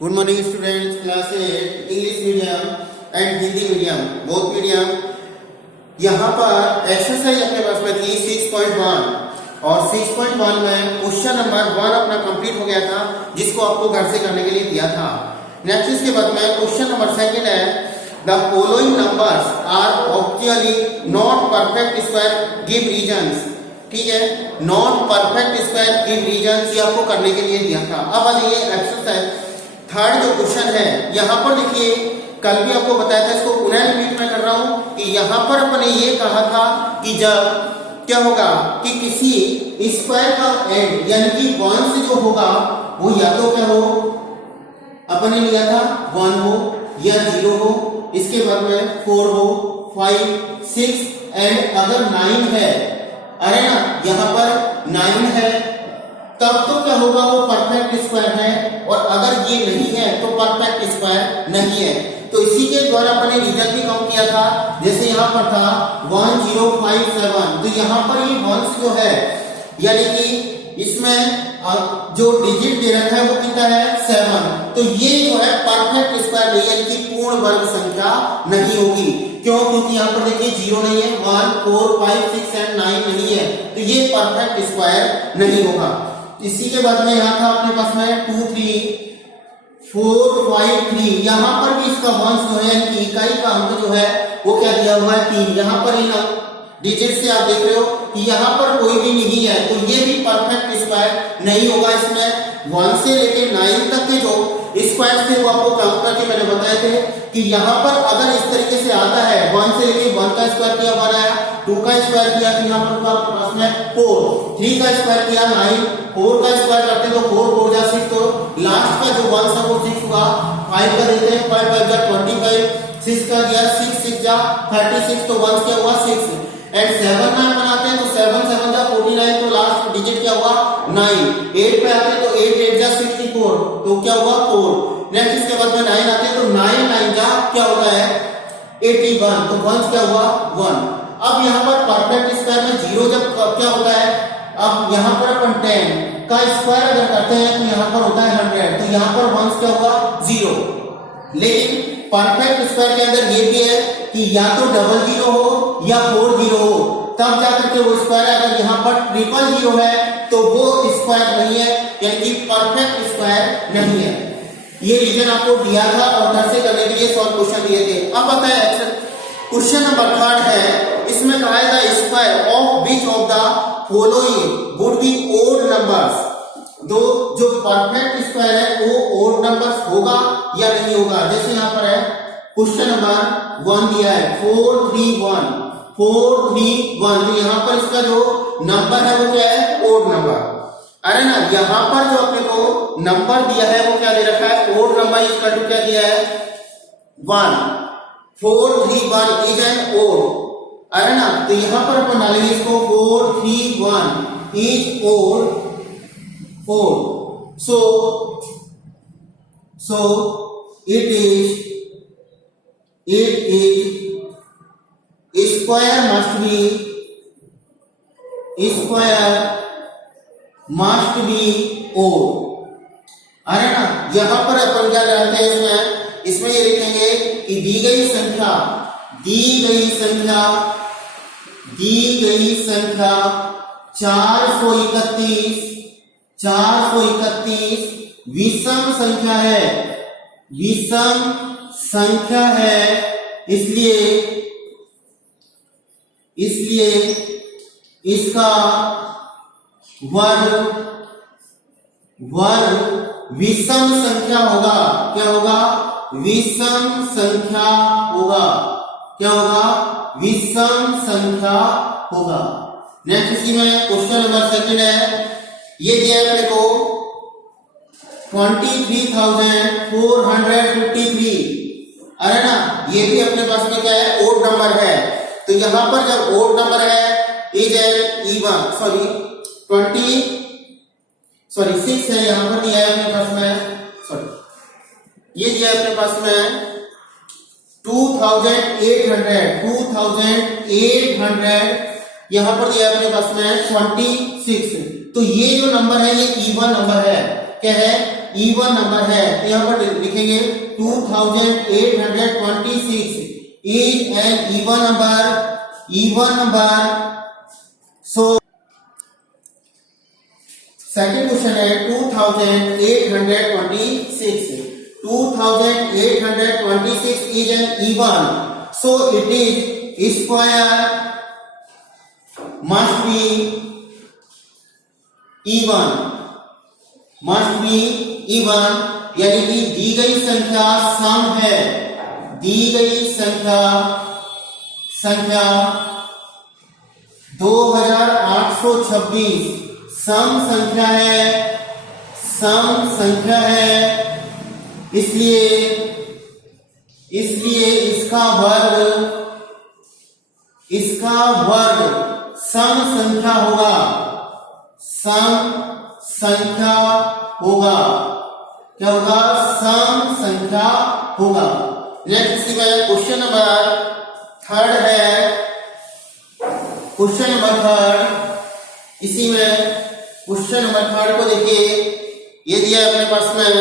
Good morning students, class 8 English medium and Hindi medium both medium. यहाँ पर exercise अपने पास में थी 6.1 और 6.1 में क्वेश्चन नंबर 1 अपना कंप्लीट हो गया था, जिसको आपको घर से करने के लिए दिया था। नेक्स्ट इसके बाद में क्वेश्चन नंबर 2 है, the following numbers are actually not perfect square give reasons. ठीक है, not perfect square give reasons ये आपको करने के लिए दिया था। अब आ जाइए एक्सरसाइज थर्ड जो क्वेश्चन है, यहाँ पर देखिए कल भी आपको बताया था, इसको पुनः रिपीट में कर रहा हूं कि यहाँ पर अपने ये कहा था कि जब क्या होगा कि किसी स्क्वायर का एंड यानी कि 1 से जो होगा वो या तो क्या हो, अपने लिया था 1 हो या 0 हो, इसके बाद में 4 हो, 5, 6 एंड अगर 9 है, अरे ना यहाँ पर 9 है तब तो क्या होगा, वो परफेक्ट स्क्वायर है, और अगर ये नहीं है तो परफेक्ट स्क्वायर नहीं है। तो इसी के द्वारा अपने रीजन भी काउंट किया था। जैसे यहाँ पर था 1057, तो यहाँ पर ये 1 जो है यानी कि इसमें जो डिजिट दे रखा है वो कितना है 7, तो ये जो है परफेक्ट स्क्वायर नहीं, यानी कि पूर्ण वर्ग संख्या नहीं होगी। क्यों? क्योंकि यहाँ पर देखिए 0 नहीं है, 1, 4, 5, 6 एंड 9 नहीं है, तो ये परफेक्ट स्क्वायर नहीं होगा। इसी के बाद में यहाँ था अपने पास में 2, 3, 4, 5, 3, यहाँ पर भी इसका वंश जो है यानी कि इकाई का अंक जो है वो क्या दिया हुआ है 3। यहाँ पर इन डिजिट से आप देख रहे हो कि यहाँ पर कोई भी नहीं है, तो ये भी परफेक्ट स्क्वायर नहीं होगा। इसमें 1 से लेके 9 तक के जो स्क्वायर थे वो आपको काउंट करके मैंने बताए थे कि यहाँ पर अगर इस तरीके से आता है 1 से लेके 1 का स्क्वायर किया 1 आया, 2 का स्क्वायर किया तो यहाँ पर आपके पास में 4, 3 का स्क्वायर किया 9, 4 का स्क्वायर करते तो 4 4 जा 6, तो लास्ट का जो 1 था वो 6 हुआ। 5 का देते हैं 5 5 जा 25, 6 का दिया 6 6 जा 36, तो 1 क्या हुआ 6 एंड 7 में बनाते हैं तो 7 7 जा 49, तो लास्ट डिजिट क्या हुआ 9। 8 पे आते हैं तो 8 8 जा 64, तो क्या हुआ 4। नेक्स्ट इसके बाद में 9 आते हैं तो 9 9 जा क्या होता है 81, तो 1 क्या हुआ 1। अब यहाँ पर परफेक्ट स्क्वायर में 0 जब क्या होता है, अब यहाँ पर अपन 10 का स्क्वायर अगर करते हैं तो यहाँ पर होता है 100, तो यहाँ पर 1 क्या होगा 0। लेकिन परफेक्ट स्क्वायर के अंदर ये भी है कि या तो 00 हो या 40 हो, तब जाकर के वो स्क्वायर है। अगर यहाँ पर 000 है तो वो स्क्वायर नहीं है, यानी कि परफेक्ट स्क्वायर नहीं है। ये रीजन आपको दिया था और घर से करने के लिए सॉल्व क्वेश्चन दिए थे। अब बताया क्वेश्चन नंबर 3 है, इसमें कहा है the square of which of the following would be odd numbers. दो जो परफेक्ट स्क्वायर है वो ओड नंबर्स होगा या नहीं होगा। जैसे यहाँ पर है क्वेश्चन नंबर 1 दिया है 4 3 1, 4 3 1, तो यहाँ पर इसका जो नंबर है वो क्या है ओड नंबर। अरे ना यहाँ पर जो अपने को नंबर दिया है वो क्या दे रखा है ओड नंबर, इसका टू क्या दिया है 1, 4 3 1 इज एन ओड। अरे ना तो यहाँ पर अपन डालेंगे इसको 4 3 1 is odd odd, so it is square must be odd। अरे ना यहाँ पर अपन क्या जानते हैं, इसमें ये लिखेंगे कि दी गई संख्या 431 विषम संख्या है, इसलिए इसका वर्ग विषम संख्या होगा। क्या होगा विषम संख्या होगा, क्या होगा विषम संख्या होगा। नेक्स्ट इसी में क्वेश्चन नंबर 2 है, ये दिया है अपने को 23,453। अरे ना ये भी अपने पास में क्या है ओड नंबर है, तो यहां पर जब ओड नंबर है इज एन इवन 6 है, यहां पर दिया है अपने पास में ये दिया है अपने पास में 2800 यहाँ पर दिया अपने पास में 26, तो ये जो नंबर है ये इवन नंबर है। क्या है इवन नंबर है, तो यहाँ पर लिखेंगे 2826 is an even number, even number. So second question है 2826 is an even, so it is square must be even, यानी कि दी गई संख्या सम है, दी गई संख्या 2826 सम संख्या है, इसलिए इसका वर्ग सम संख्या होगा, क्या होगा? सम संख्या होगा। नेक्स्ट इसी में क्वेश्चन नंबर थर्ड है, क्वेश्चन नंबर थर्ड, इसी में क्वेश्चन नंबर थर्ड को देखिए, ये दिया है अपने पास में,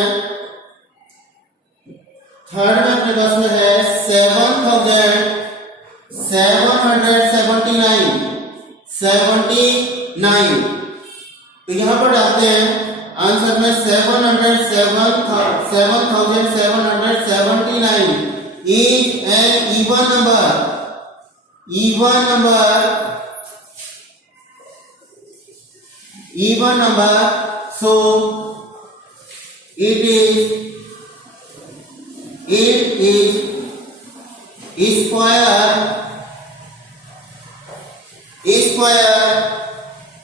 थर्ड में अपने पास में है 7,779, तो यहां पर डालते हैं आंसर में 7,779 is an even number, so it is square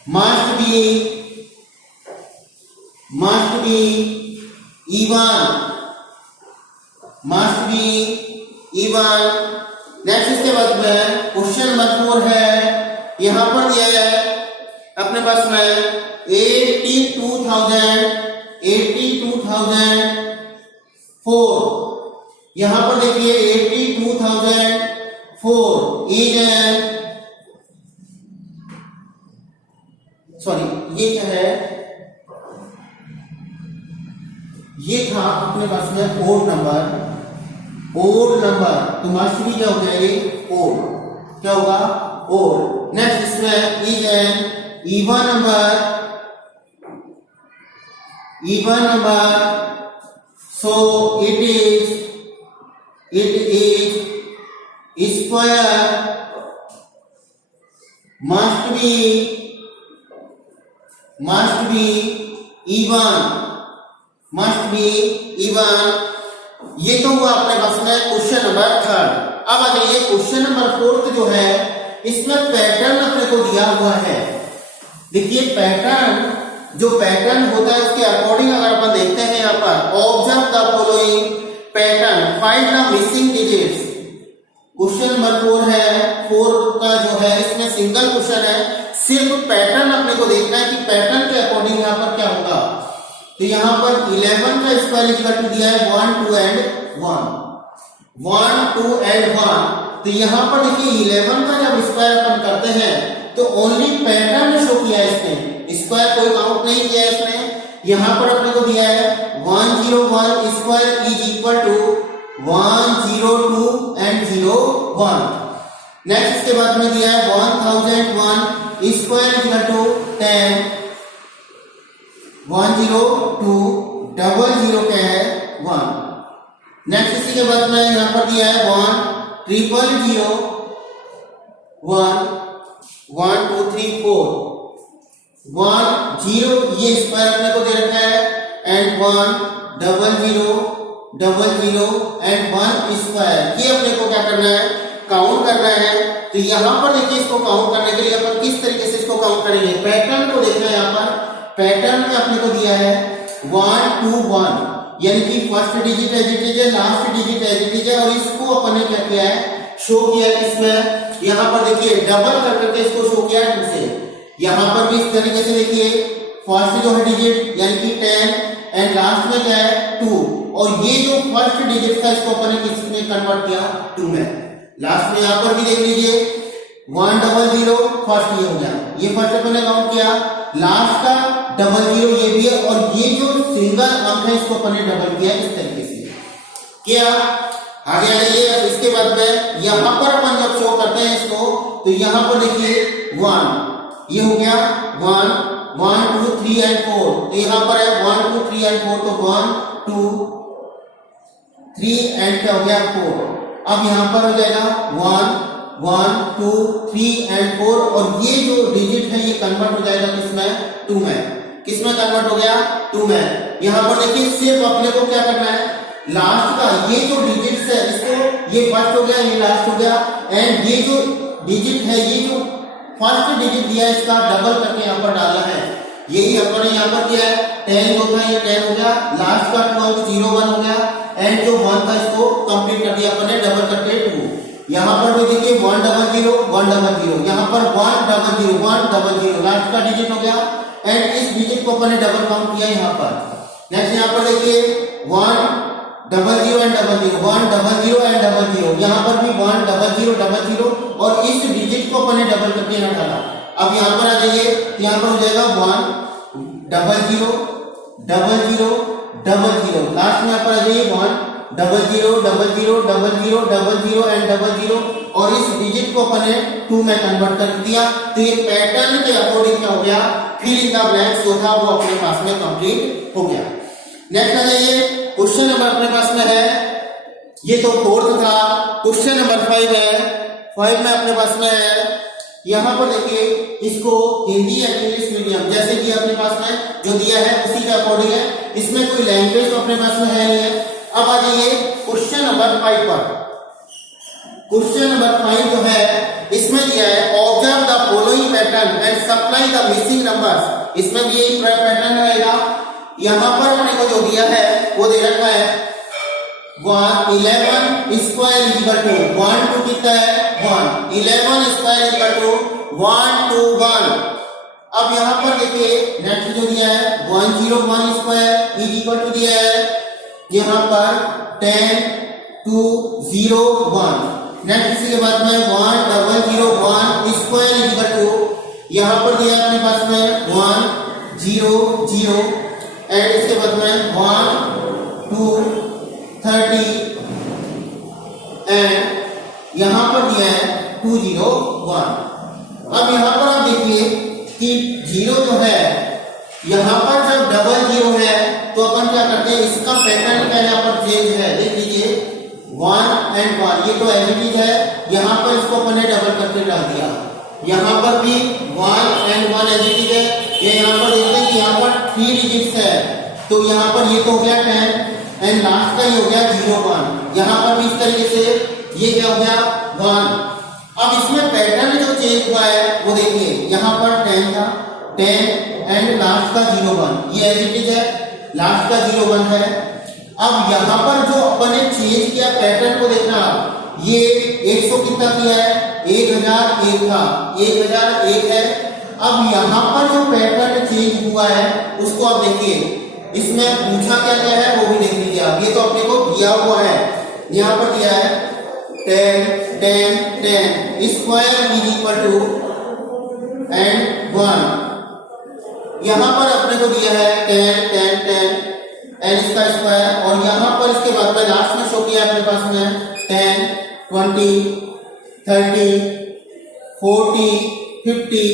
must be even। Next इसके बाद में क्वेश्चन नंबर 4 है, यहां पर दिया है अपने पास में 82,004, यहां पर देखिए 82,004 इज एन, सॉरी ये क्या है, ये था अपने पास में ओड नंबर, तो मस्ट भी क्या हो गया, ये ओड, क्या होगा? ओड। नेक्स्ट इसमें is an even number, so it is square must be even। ये तो हुआ अपने पास में क्वेश्चन नंबर थर्ड। अब आ जाइए क्वेश्चन नंबर फोर्थ जो है, इसमें पैटर्न अपने को दिया हुआ है। देखिए पैटर्न, जो पैटर्न होता है उसके अकॉर्डिंग अगर अपन देखते हैं यहाँ पर, observe the following pattern, find the missing digits. Question number 4 है, 4 का जो है इसमें सिंगल क्वेश्चन है, सिर्फ पैटर्न अपने को देखना है कि पैटर्न के अकॉर्डिंग यहाँ पर क्या होगा। तो यहाँ पर 11 का स्क्वायर इक्वल टू दिया है 1 2 एंड 1, 1 2 एंड 1। तो यहाँ पर देखिए 11 का जब स्क्वायर अपन करते हैं तो ओनली पैटर्न शो किया है इसने, स्क्वायर कोई काउंट नहीं किया है इसने। यहाँ पर अपने को दिया है 101 square is equal to 102 and 01। Next इसके बाद में दिया है 1001 square is equal to 10, 102 double 0 क्या है 1। नेक्स्ट इसी के बाद में यहाँ पर दिया है 1 0 0 1 1 2 3 4 1 0, ये स्क्वायर अपने को दे रखा है, एंड 1 0 0 एंड 1 स्क्वायर। ये अपने को क्या करना है, काउंट करना है। तो यहाँ पर देखिए इसको काउंट करने के लिए अपन किस तरीके से इसको काउंट करेंगे, पैटर्न को देखना है। यहाँ पर पैटर्न में अपने को दिया है 1 2 1, यानी कि first digit as it is है, last digit as it is है, और इसको अपन ने क्या किया है, शो किया है इसमें। यहाँ पर देखिए डबल करके इसको शो किया 2 से। यहाँ पर भी इस तरीके से देखिए फर्स्ट जो है डिजिट यानी कि 10 एंड लास्ट में क्या है 2, और ये जो फर्स्ट डिजिट था इसको अपन ने किसमें कन्वर्ट किया 2 में। लास्ट में यहाँ पर भी देख लीजिए 1 0 0 फर्स्ट ये हो गया, ये फर्स्ट अपन ने काउंट किया। लास्ट का डबल जीरो ये भी है, और ये जो सिंगल अंक है इसको अपन ने डबल किया इस तरीके से क्या। आगे आइए, इसके बाद में यहां पर अपन जब शो करते हैं इसको, तो यहां पर देखिए 1 ये हो गया 1 1 2 3 एंड 4, तो यहां पर है 1 2 3 एंड 4, तो 1 2 3 एंड क्या हो गया 4। अब यहां पर हो जाएगा 1 1 2 3 एंड 4, और ये जो डिजिट है ये कन्वर्ट हो जाएगा किसमें 2 में। किसमें कन्वर्ट हो गया 2 में। यहां पर देखिए सिर्फ अपने को क्या करना है, लास्ट का ये जो डिजिट है इसको, ये फर्स्ट हो गया ये लास्ट हो गया, एंड ये जो डिजिट है ये जो फर्स्ट डिजिट दिया है इसका डबल करके यहाँ पर डालना है। यही अपन ने यहाँ पर किया है। 10 जो था ये 10 हो गया, लास्ट का 12 0 1 हो गया, एंड जो 1 था इसको कंप्लीट कर दिया अपन ने डबल करके 2। यहाँ पर भी देखिए 1 0 0 1 0 0, यहाँ पर 1 0 0 1 0 0 लास्ट का डिजिट हो गया, एंड इस डिजिट को अपन ने डबल काउंट किया यहाँ पर। नेक्स्ट यहाँ पर देखिए 1 0 0 एंड 0 0 1 0 0 एंड 0 0, यहाँ पर भी 1 0 0 0 0, और इस डिजिट को अपन ने डबल करके यहाँ डाला। अब यहाँ पर आ जाइए, यहाँ पर हो जाएगा 1 0 0 0 0 0, लास्ट में यहाँ पर आ जाइए 1 0 0 0 0 0 0 0 0 एंड 0 0, और इस डिजिट को अपन ने 2 में कन्वर्ट कर दिया। तो ये पैटर्न के अकॉर्डिंग क्या हो गया, फिल इन द ब्लैंक्स जो था वो अपने पास में कंप्लीट हो गया। नेक्स्ट आ जाइए, क्वेश्चन नंबर अपने पास में है, ये तो 4th था। क्वेश्चन नंबर 5 है, 5 में अपने पास में है, यहाँ पर देखिए इसको हिंदी या इंग्लिश मीडियम जैसे कि अपने पास में जो दिया है उसी के अकॉर्डिंग है, इसमें कोई लैंग्वेज तो अपने पास में है नहीं है। अब आ जाइए क्वेश्चन नंबर 5 पर। क्वेश्चन नंबर 5 जो है इसमें दिया है observe the following pattern and supply the missing numbers, इसमें भी यही पैटर्न रहेगा। यहाँ पर अपने को जो दिया है वो दे रखा है 11 स्क्वायर इक्वल टू 1 2 कितना है 1, 11 स्क्वायर इक्वल टू 1 2 1। अब यहाँ पर देखिए नेक्स्ट जो दिया है 101 स्क्वायर इक्वल टू दिया है यहाँ पर 10 2 0 1। नेक्स्ट इसी के बाद में 1 0 0 1 स्क्वायर इक्वल टू यहाँ पर दिया है अपने पास में 1 0 0, एंड इसके बाद में 1 2 30, एंड यहां पर दिया है 2 0 1। अब यहां पर आप देखिए कि 0 जो है यहां पर जब डबल 0 है तो अपन क्या करते हैं, इसका पैटर्न क्या यहाँ पर चेंज है, देख लीजिए 1 एंड 1 ये तो एज इट इज है, यहां पर इसको अपन ने डबल करके डाल दिया। यहां पर भी 1 एंड 1 एज इट इज है, ये यहां पर देखते हैं कि यहां पर 3 डिजिट्स है, तो यहां पर ये तो हो गया 10 एंड लास्ट का ये हो गया 0 1, यहां पर भी इस तरीके से ये क्या हो गया 1। अब इसमें पैटर्न जो चेंज हुआ है वो देखिए, यहां पर 10 था 10 एंड लास्ट का 0 1, ये एज इट इज है, लास्ट का 0 1 है। अब यहां पर जो अपन ने चेंज किया पैटर्न को देखना, ये 100 कितना किया है 1001 था, 1001 है। अब यहां पर जो पैटर्न चेंज हुआ है उसको आप देखिए, इसमें पूछा क्या क्या है वो भी देख लीजिए आप, ये तो अपने को दिया हुआ है, यहाँ पर दिया है 10 10 10 square is equal to and 1, यहाँ पर अपने को दिया है 10 10 10 एंड इसका स्क्वायर, और यहाँ पर इसके बाद में लास्ट में शो किया अपने पास में 10 20 30 40 50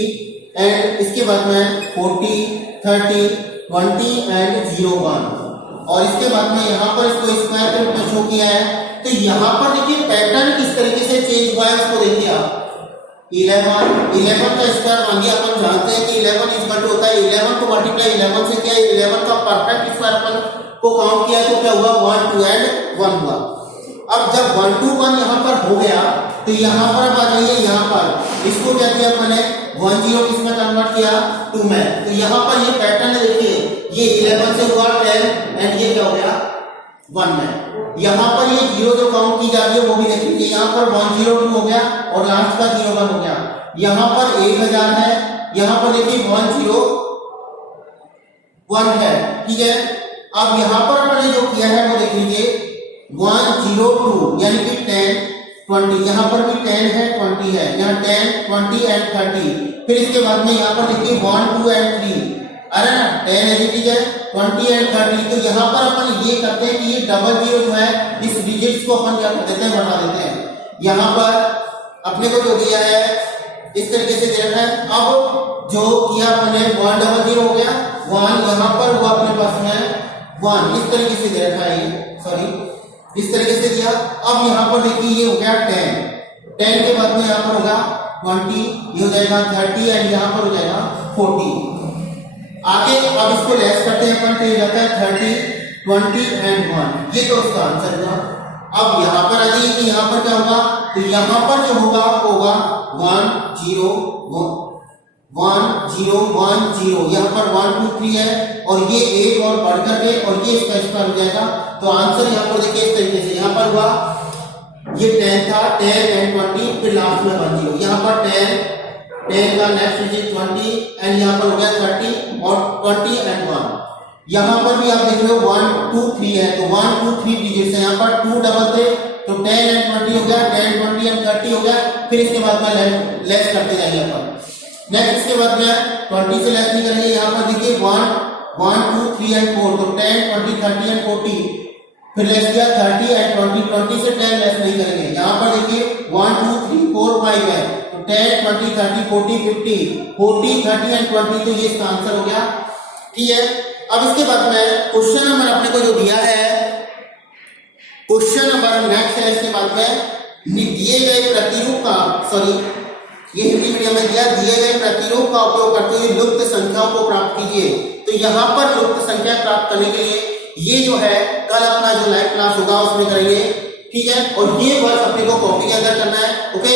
एंड इसके बाद में 40 30 20 एंड 0 1, और इसके बाद में यहाँ पर इसको स्क्वायर के रूप में शो किया है। तो यहाँ पर देखिए पैटर्न किस तरीके से चेंज हुआ है उसको देखिए आप, 11 का स्क्वायर मान लिया, अपन जानते हैं कि 11 इक्वल टू होता है 11 को मल्टीप्लाई 11 से किया, 11 का परफेक्ट स्क्वायर अपन को काउंट किया तो क्या हुआ 1 2 एंड 1 हुआ। अब जब 1 2 1 यहाँ पर हो गया तो यहाँ पर आ जाइए, यहाँ पर इसको क्या किया मैंने 1 0 किसमें कन्वर्ट किया 2 में, तो यहाँ पर ये पैटर्न देखिए, ये 11 से हुआ 10 एंड ये क्या हो गया 1 में। यहाँ पर ये 0 जो काउंट की जा रही है वो भी देख लीजिए, यहाँ पर 102 हो गया और लास्ट का 01 हो गया, यहाँ पर 1000 है, यहाँ पर देखिए 101 है, ठीक है। अब यहाँ पर मैंने जो किया है वो देख लीजिए 102 यानी कि 10 20, यहाँ पर भी 10 है 20 है, यहाँ 10 20 एंड 30। फिर इसके बाद में यहाँ पर देखिए 1 2 एंड 3, अरे ना 10 है ठीक है 20 एंड 30। तो यहाँ पर अपन ये करते हैं कि ये डबल जीरो जो है इस डिजिट्स को अपन क्या कर देते हैं, बढ़ा देते हैं। यहाँ पर अपने को जो दिया है इस तरीके से दे रखा है। अब जो किया अपने 1 डबल जीरो हो गया 1, यहाँ पर वो अपने पास में 1 इस तरीके से दे रखा है, सॉरी इस तरीके से दिया। अब यहाँ पर देखिए ये हो गया 10 के बाद में यहाँ पर होगा 20, ये हो जाएगा 30 एंड यहाँ पर हो जाएगा 40। आगे अब इसको लेस करते हैं अपन, तो ये जाता है 30 20 एंड 1, ये तो उसका आंसर हुआ। अब यहाँ पर आ जाइए कि यहाँ पर क्या होगा, तो यहाँ पर जो होगा वो होगा 1 0 1 0 1 0, यहाँ पर 1 2 3 है और ये 8 और बढ़ करके और ये इसका स्क्वायर हो जाएगा। तो आंसर यहाँ पर देखिए इस तरीके से, यहाँ पर हुआ ये 10 था 10 एंड 20, फिर लास्ट में 1 0, यहाँ पर 10 का नेक्स्ट डिजिट 20 एंड यहाँ पर हो गया 30 और 20 एंड 1। यहाँ पर भी आप देख रहे हो 1 2 3 है, तो 1 2 3 डिजिट है, यहाँ पर 2 डबल थे तो 10 एंड 20 हो गया, 10 20 एंड 30 हो गया। फिर इसके बाद में लेस करते जाइए अपन। नेक्स्ट इसके बाद में 20 से लेस नहीं करेंगे, यहाँ पर देखिए 1 1 2 3 एंड 4, तो 10 20 30 एंड 40, फिर लेस किया 30 एंड 20 से 10 लेस नहीं करेंगे। यहाँ पर देखिए 1 2 3 4 5 है, तो 10 20 30 40 50 40 30 एंड 20, तो ये इसका आंसर हो गया। ठीक है, अब इसके बाद में क्वेश्चन नंबर अपने को जो दिया है, क्वेश्चन नंबर नेक्स्ट है इसके बाद में दिए गए प्रतिरूप का, सॉरी ये हिंदी मीडियम में दिया, दिए गए प्रतिरूप का उपयोग करते हुए लुप्त संख्याओं को प्राप्त कीजिए। तो यहाँ पर लुप्त संख्या प्राप्त करने के लिए ये जो है कल अपना जो लाइव क्लास होगा उसमें करेंगे, ठीक है। और ये वर्क अपने को कॉपी के अंदर करना है, ओके।